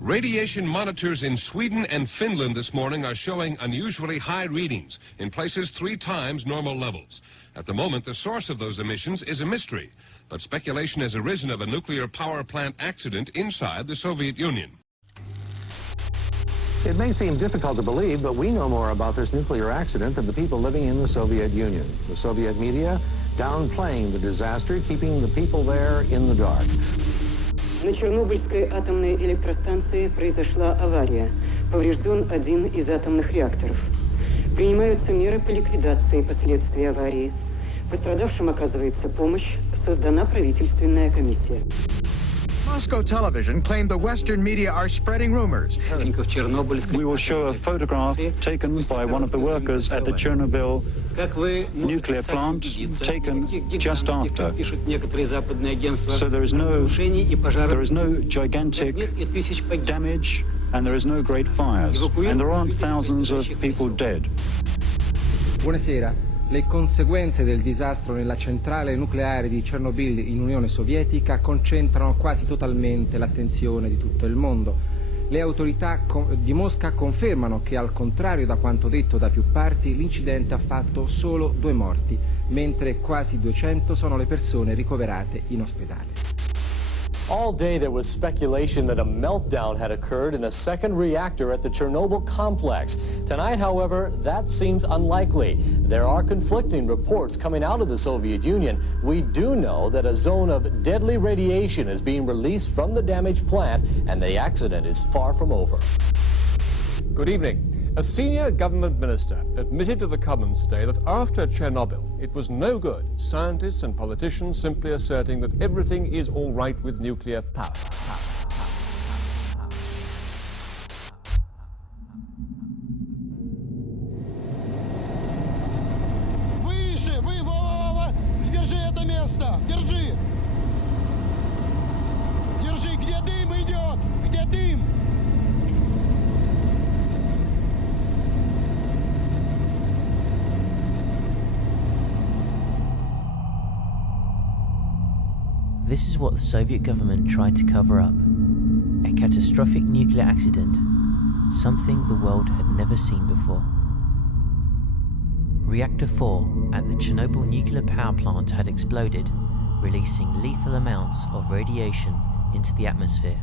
Radiation monitors in Sweden and Finland this morning are showing unusually high readings, in places 3 times normal levels. At the moment, the source of those emissions is a mystery, but speculation has arisen of a nuclear power plant accident inside the Soviet Union. It may seem difficult to believe, but we know more about this nuclear accident than the people living in the Soviet Union. The Soviet media downplaying the disaster, keeping the people there in the dark. На Чернобыльской атомной электростанции произошла авария. Поврежден один из атомных реакторов. Принимаются меры по ликвидации последствий аварии. Пострадавшим оказывается помощь. Создана правительственная комиссия. Moscow television claimed the Western media are spreading rumors. We will show a photograph taken by one of the workers at the Chernobyl nuclear plant, taken just after. So there is no gigantic damage and there is no great fires. And there aren't thousands of people dead. Buonasera. Le conseguenze del disastro nella centrale nucleare di Chernobyl in Unione Sovietica concentrano quasi totalmente l'attenzione di tutto il mondo. Le autorità di Mosca confermano che, al contrario da quanto detto da più parti, l'incidente ha fatto solo 2 morti, mentre quasi 200 sono le persone ricoverate in ospedale. All day there was speculation that a meltdown had occurred in a second reactor at the Chernobyl complex. Tonight, however, that seems unlikely. There are conflicting reports coming out of the Soviet Union. We do know that a zone of deadly radiation is being released from the damaged plant, and the accident is far from over. Good evening. A senior government minister admitted to the Commons today that after Chernobyl, it was no good scientists and politicians simply asserting that everything is all right with nuclear power. Выше! Вова! Держи это место! Держи! Держи! Где дым идет? Где дым? This is what the Soviet government tried to cover up. A catastrophic nuclear accident, something the world had never seen before. Reactor 4 at the Chernobyl nuclear power plant had exploded, releasing lethal amounts of radiation into the atmosphere.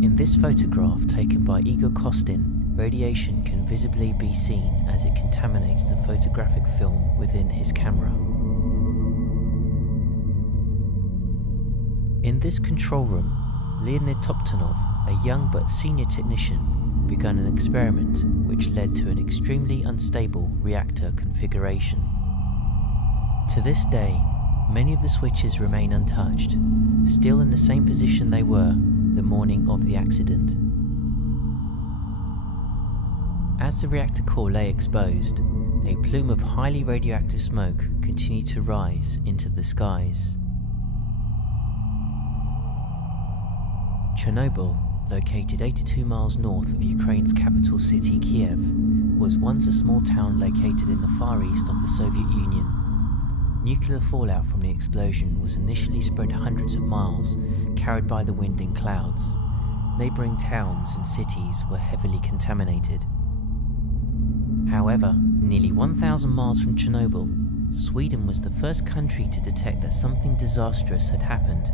In this photograph taken by Igor Kostin, radiation can visibly be seen as it contaminates the photographic film within his camera. In this control room, Leonid Toptonov, a young but senior technician, began an experiment which led to an extremely unstable reactor configuration. To this day, many of the switches remain untouched, still in the same position they were the morning of the accident. As the reactor core lay exposed, a plume of highly radioactive smoke continued to rise into the skies. Chernobyl, located 82 miles north of Ukraine's capital city Kiev, was once a small town located in the far east of the Soviet Union. Nuclear fallout from the explosion was initially spread hundreds of miles, carried by the wind in clouds. Neighbouring towns and cities were heavily contaminated. However, nearly 1,000 miles from Chernobyl, Sweden was the first country to detect that something disastrous had happened.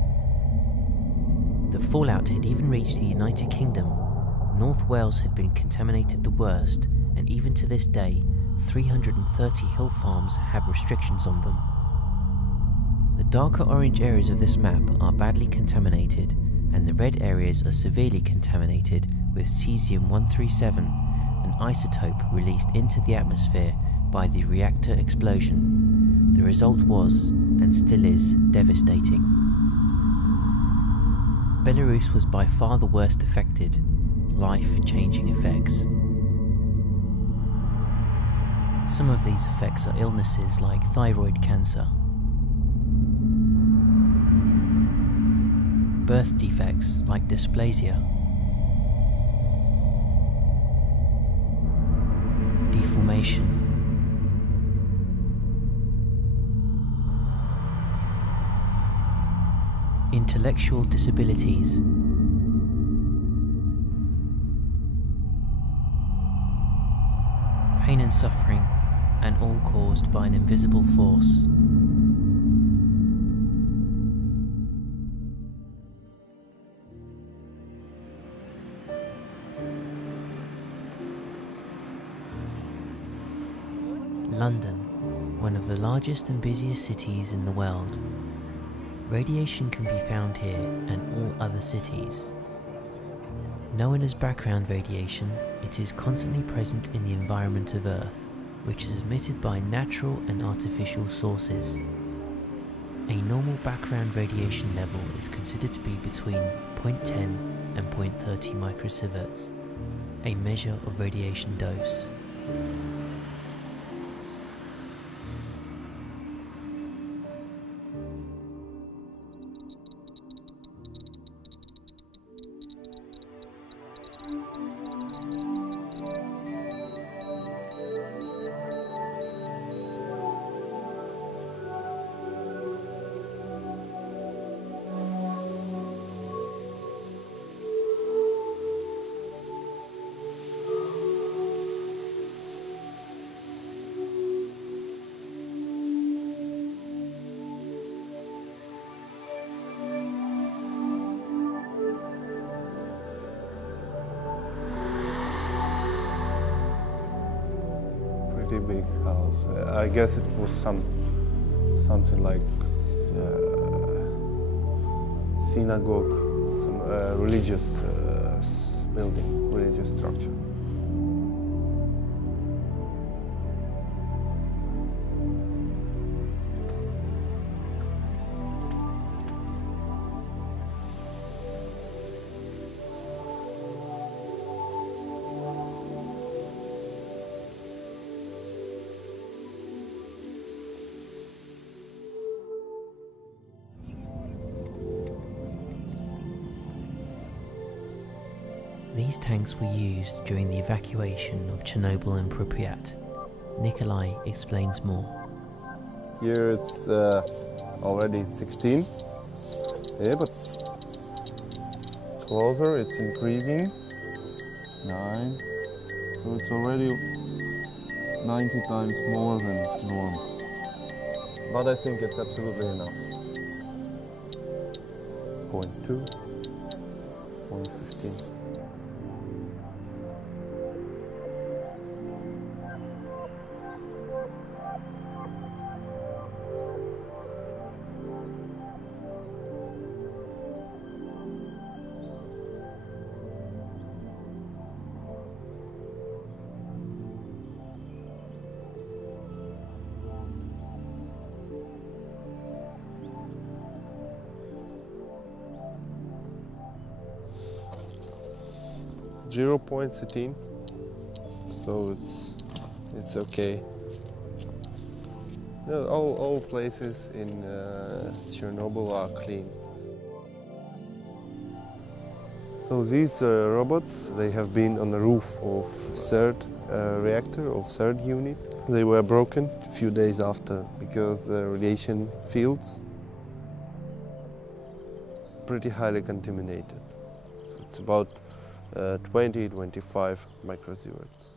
The fallout had even reached the United Kingdom. North Wales had been contaminated the worst, and even to this day, 330 hill farms have restrictions on them. The darker orange areas of this map are badly contaminated, and the red areas are severely contaminated with cesium-137, an isotope released into the atmosphere by the reactor explosion. The result was, and still is, devastating. Belarus was by far the worst affected, life-changing effects. Some of these effects are illnesses like thyroid cancer, birth defects like dysplasia, deformation, intellectual disabilities, suffering, and all caused by an invisible force. London, one of the largest and busiest cities in the world. Radiation can be found here and all other cities. Known as background radiation, it is constantly present in the environment of Earth, which is emitted by natural and artificial sources. A normal background radiation level is considered to be between 0.10 and 0.30 microsieverts, a measure of radiation dose. Pretty big house. I guess it was something like synagogue, some religious building, religious structure. These tanks were used during the evacuation of Chernobyl and Pripять. Nikolai explains more. Here it's already 16, yeah, but closer it's increasing, 9, so it's already 90 times more than normal. But I think it's absolutely enough. 0.2, 0.15. Zero point 13, so it's okay. Yeah, all places in Chernobyl are clean. So these robots, they have been on the roof of third reactor, of third unit. They were broken a few days after because the radiation fields pretty highly contaminated. So it's about 20-25 microsieverts.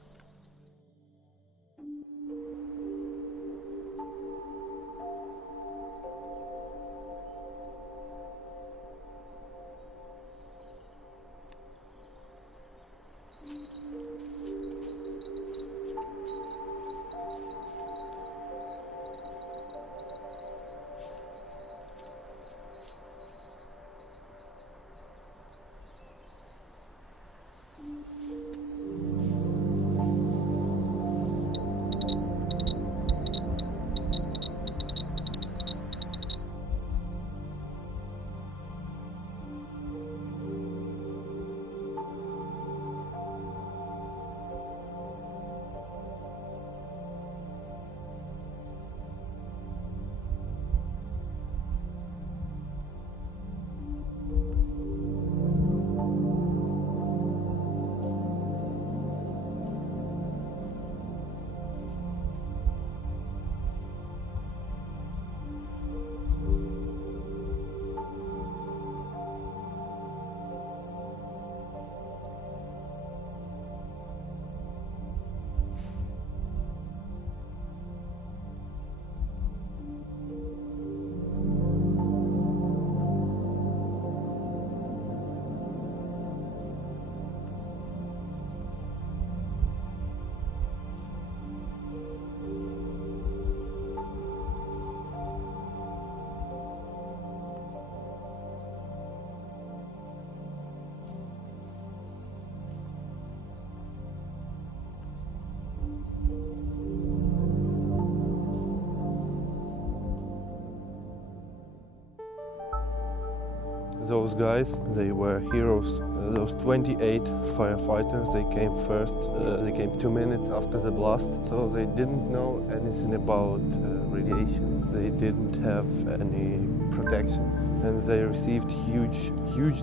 Those guys, they were heroes. Those 28 firefighters, they came first. They came 2 minutes after the blast, so they didn't know anything about radiation. They didn't have any protection, and they received huge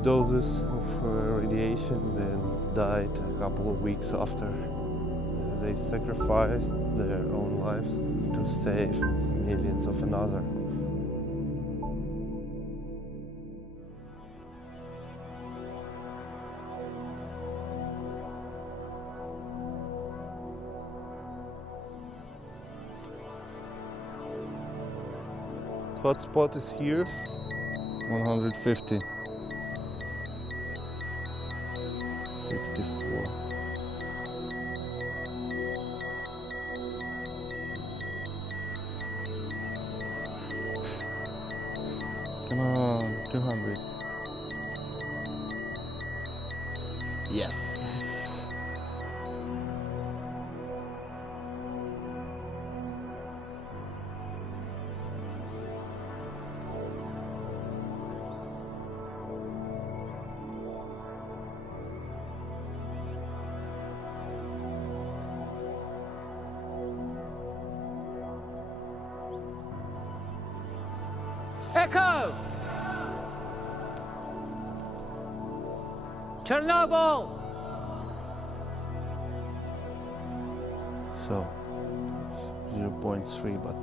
doses of radiation and died a couple of weeks after. They sacrificed their own lives to save millions of another. Hotspot is here, 150, 64. Come on, 200. Yes. Echo! Chernobyl! So, it's 0.3, but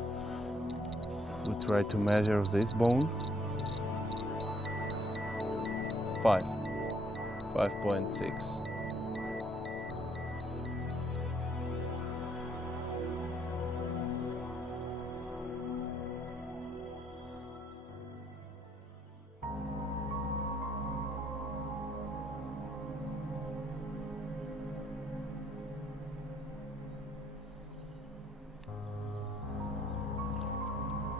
we try to measure this bone. 5.6.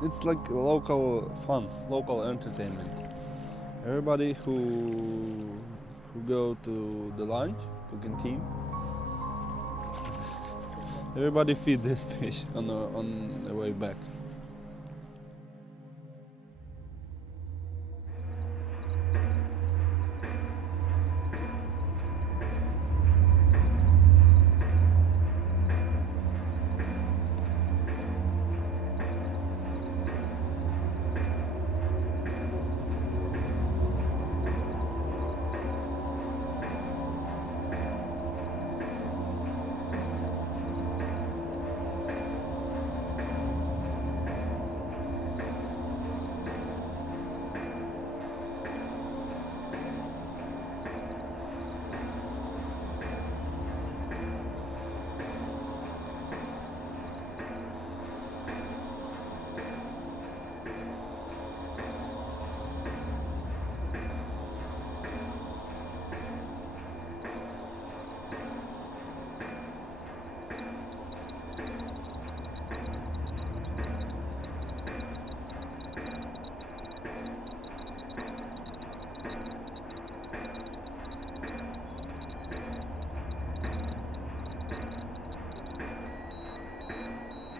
It's like local fun, local entertainment. Everybody who go to the lunch, to canteen, everybody feed this fish on the way back.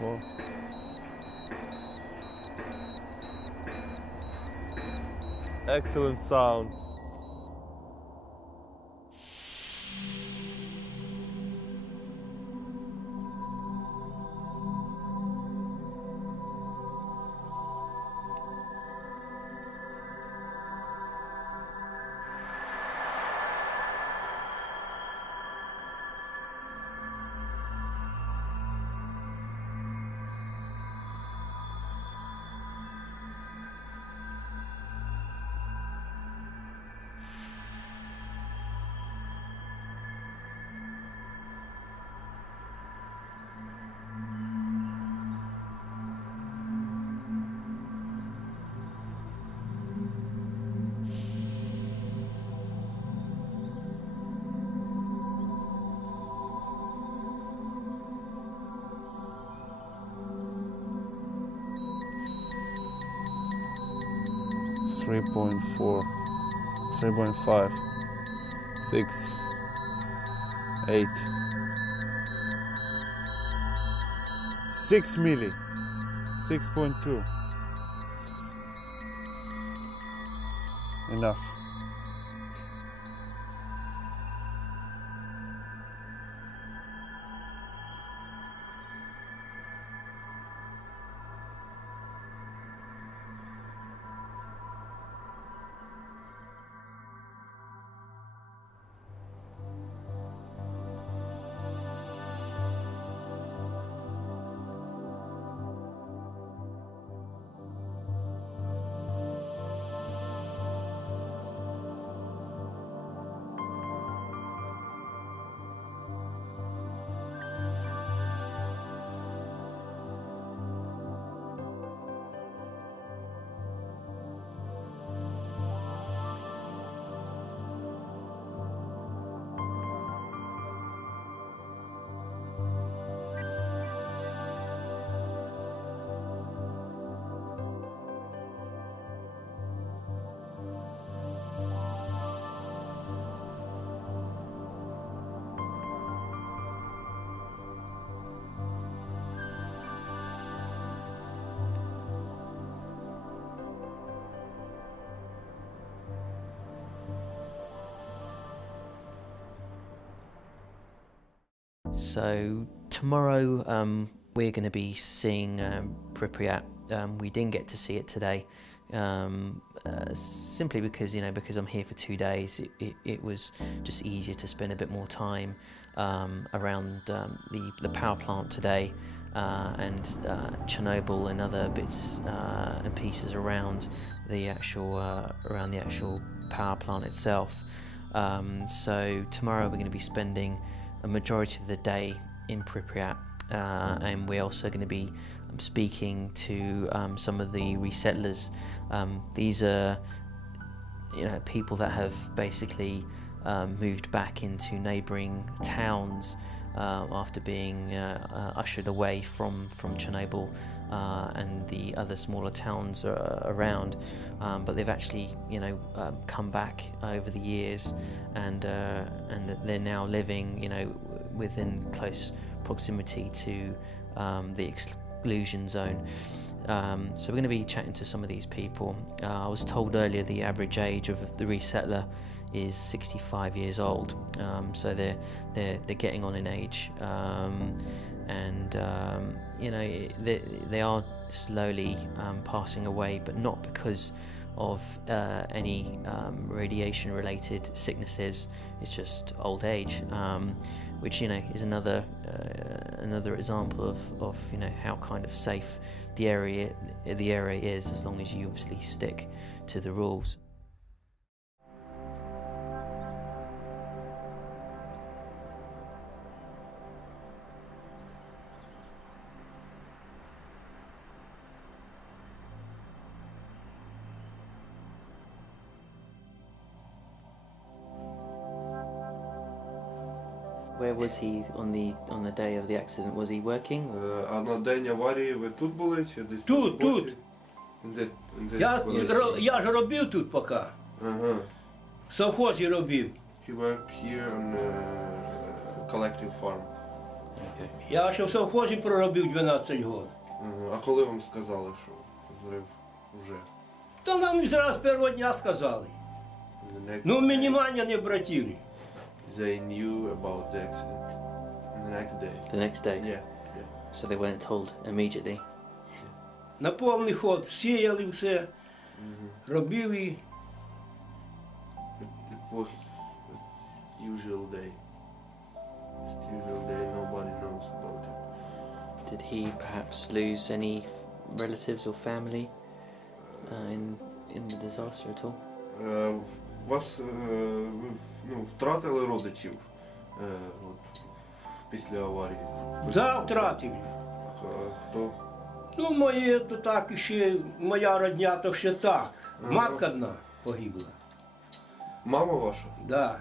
Well, excellent sound. .4, 3.5, 6, 8, 6 milli, 6.2. enough. So tomorrow we're going to be seeing Pripyat. We didn't get to see it today, simply because because I'm here for 2 days. It was just easier to spend a bit more time around the power plant today and Chernobyl and other bits and pieces around the actual power plant itself. So tomorrow we're going to be spending a majority of the day in Pripyat, and we're also going to be speaking to some of the resettlers. These are people that have basically moved back into neighbouring towns after being ushered away from Chernobyl and the other smaller towns around, but they've actually come back over the years, and they're now living within close proximity to the exclusion zone. So we're going to be chatting to some of these people. I was told earlier the average age of the resettler is 65 years old, so they're getting on in age, and they are slowly passing away, but not because of any radiation-related sicknesses. It's just old age, which is another example of how kind of safe the area is, as long as you obviously stick to the rules. Where was he on the day of the accident? Was he working? А на день аварії ви тут були чи десь? Тут. Я ж робив тут поки. Ага. В совхозі робив. He worked here on a collective farm. Okay. Я ще в совхозі проробив 12 років. А коли вам сказали, що зрив вже? Та нам зразу з першого дня сказали. Ну, мінімально не обратили. They knew about the accident the next day. The next day? Yeah. So they weren't told immediately? На повний ход сіяли все, робили. It was usual day. Nobody knows about it. Did he perhaps lose any relatives or family in the disaster at all? Вас втратили родичів після аварії? Да, втратив. Хто? Ну, моє то так ще, моя родня то ще так. Матка одна погибла. Мама ваша? Да.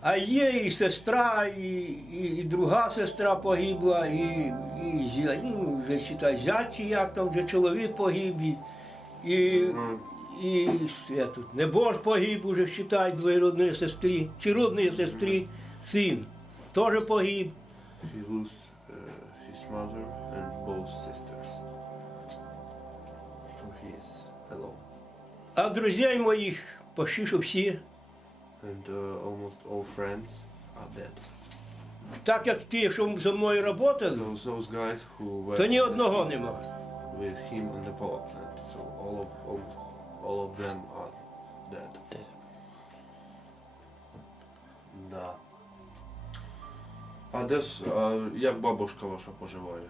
А є і сестра, і друга сестра погибла, і вже вважай, зять, як там вже чоловік погиб, і небож погиб, уже вважай, двоє родної сестри, чи родної сестри, син, теж погиб. He lost his mother and both sisters. So he is alone. А друзей моїх почти що всі. And almost all friends are dead. Так як ті, що зі мною працювали, Those guys who were то ні одного нема. with him on the power plant. So all of them are dead. Да. А де ж, як бабушка ваша поживає?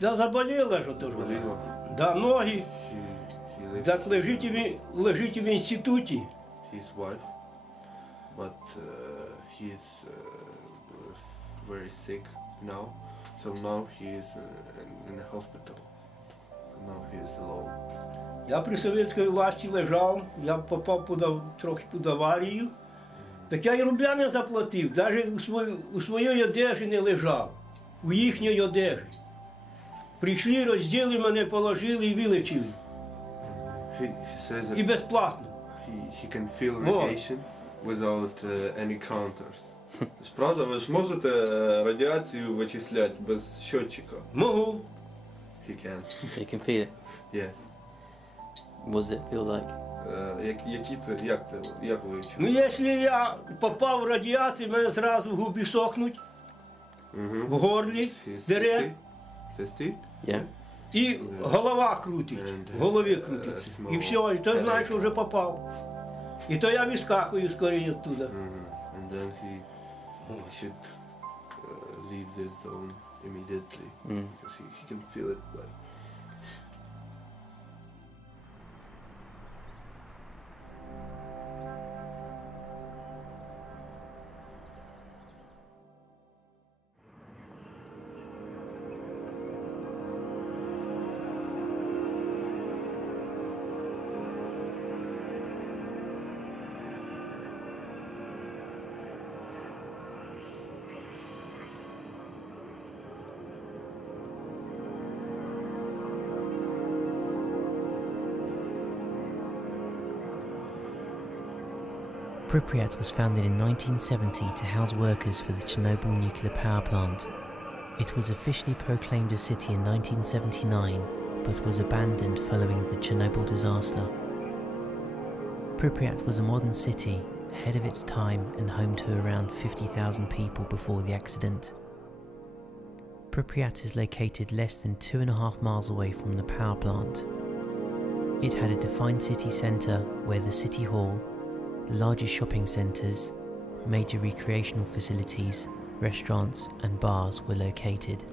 Да заболіла ж теж. Боліла? Да, ноги. He lives Так лежить в інституті. his wife, but he's very sick now. So now he is in a hospital. Now he is alone. Я при совєтській власті лежав, я попав трохи під аварію. Так я й рубля не заплатив, навіть у своїй одежі не лежав, у їхній одежі. Прийшли, розділи мене, положили і вилечили. He says that І безплатно. he can feel radiation without any counters. Правда, ви ж можете радіацію вичисляти без щотчика? Можу. He can. You can feel it. Yeah. What does it feel like? Як ви чуєте? Ну, якщо я попав в радіацію, мене зразу губи сохнуть, в горлі дере, Yeah. і голова крутить, в голові крутиться. І все, і то знаєш, що вже попав. І то я вискакую скоріше оттуда. And then he should leave this zone immediately because he can feel it. But Pripyat was founded in 1970 to house workers for the Chernobyl nuclear power plant. It was officially proclaimed a city in 1979, but was abandoned following the Chernobyl disaster. Pripyat was a modern city, ahead of its time and home to around 50,000 people before the accident. Pripyat is located less than 2.5 miles away from the power plant. It had a defined city centre where the city hall, the largest shopping centres, major recreational facilities, restaurants and bars were located.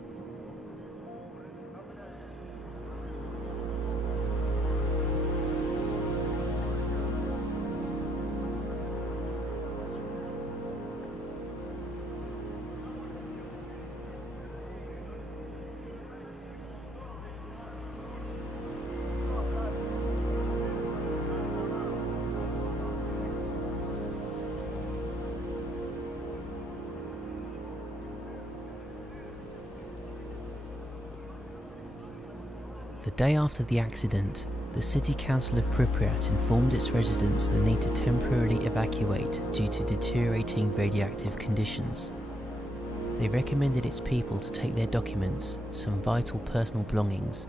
The day after the accident, the city council of Pripyat informed its residents they need to temporarily evacuate due to deteriorating radioactive conditions. They recommended its people to take their documents, some vital personal belongings,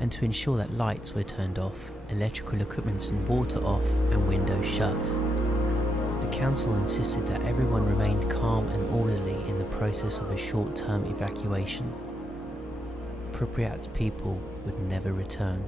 and to ensure that lights were turned off, electrical equipment and water off, and windows shut. The council insisted that everyone remained calm and orderly in the process of a short-term evacuation. Pripyat's people would never return.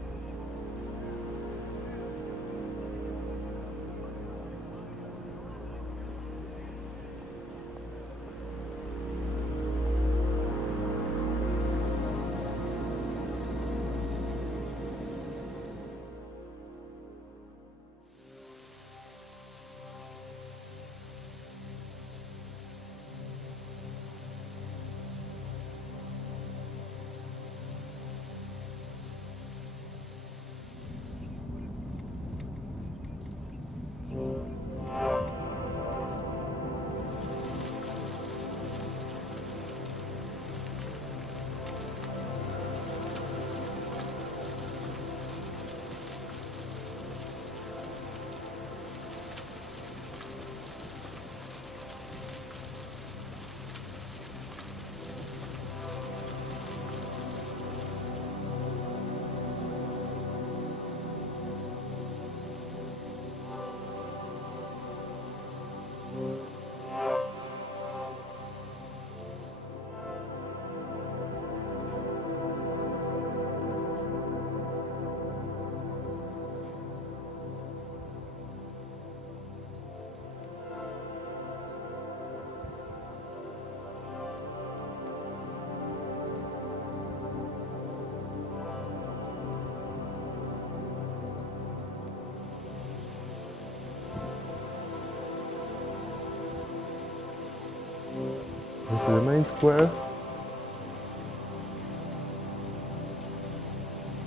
is the main square.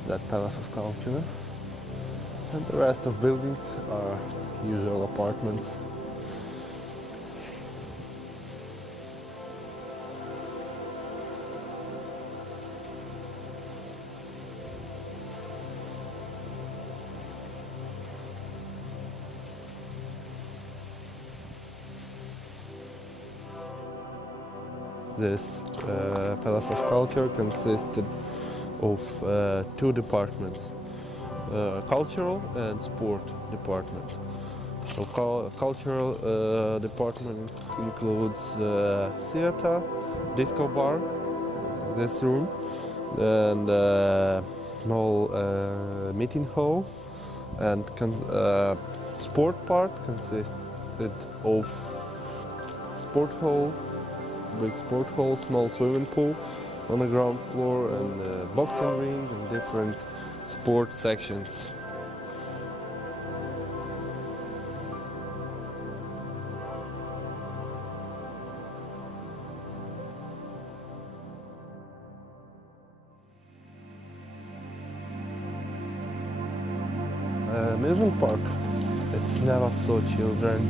That Palace of Culture. And the rest of buildings are usual apartments. This Palace of Culture consisted of two departments, cultural and sport department. So cultural department includes theater, disco bar, this room, and small meeting hall, and sport part consisted of sport hall, big sport hall, small swimming pool on the ground floor, and boxing ring and different sport sections. Amusement park, it's never so children.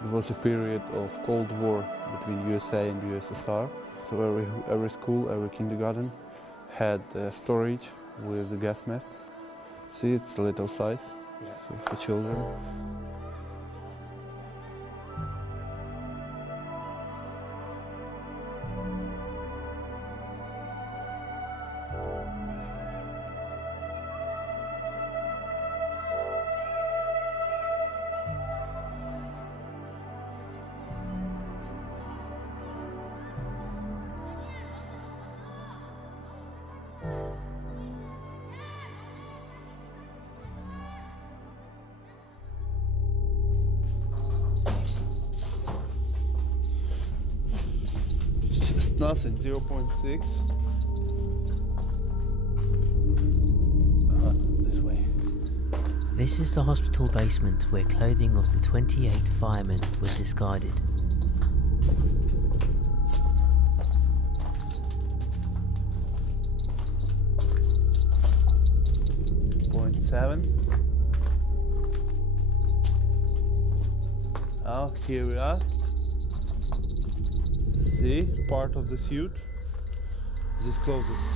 It was a period of Cold War between USA and USSR. So every school, every kindergarten had storage with the gas masks. See, it's a little size for children. Nothing, 0.6. This way. This is the hospital basement where clothing of the 28 firemen was discarded. 7. Oh, here we are. See, part of the suit. This closest.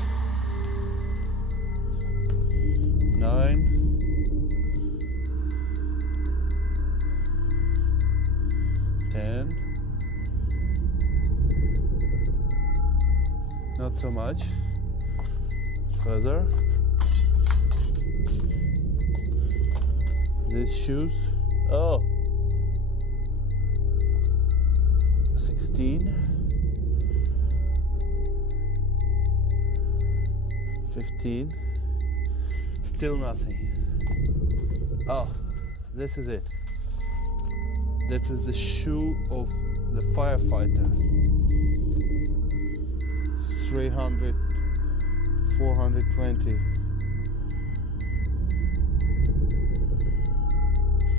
9. 10. Not so much. Further. These shoes. Oh. 16. 15. Still nothing. Oh, this is it. This is the shoe of the firefighter. 300, 420,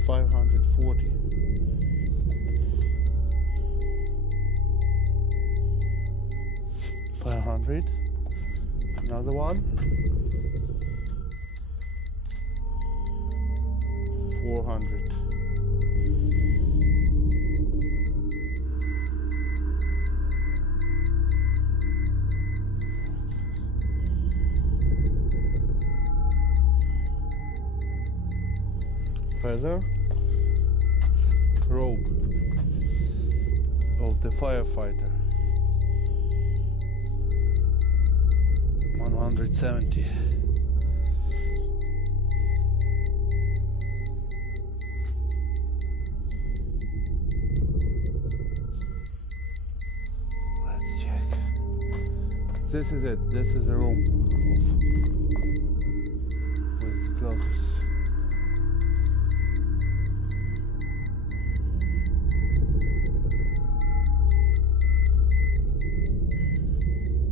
540. 500. Another one. 400. Further, robe of the firefighter. 170. Let's check. This is it. This is the room with clothes.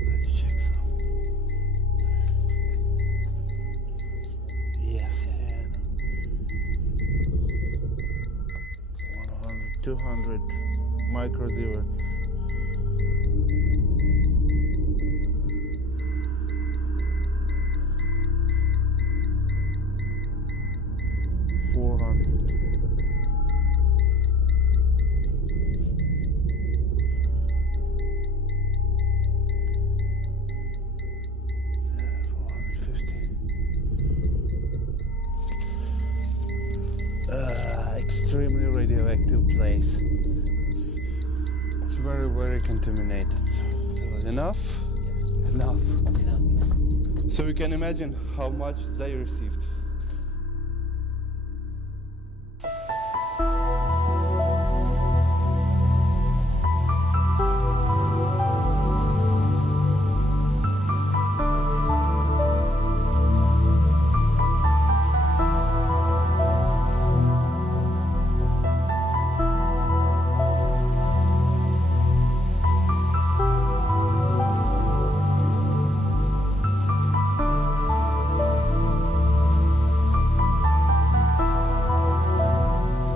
Let's check some. Yes, 100, 200 microsieverts. 400. 450. Extremely radioactive place. It's very, very contaminated. Enough? Enough. So you can imagine how much they received.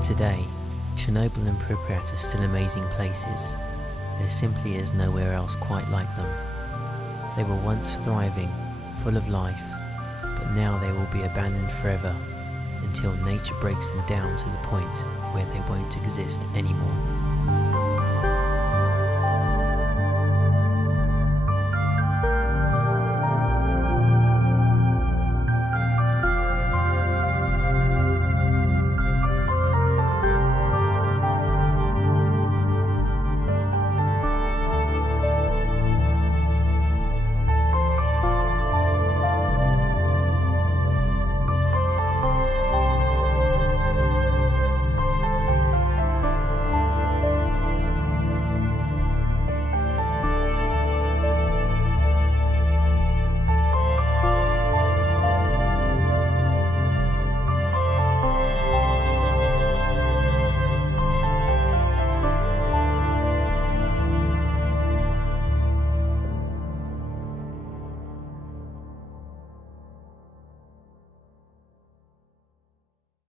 Today, Chernobyl and Pripyat are still amazing places. There simply is nowhere else quite like them. They were once thriving, full of life, but now they will be abandoned forever until nature breaks them down to the point where they won't exist anymore.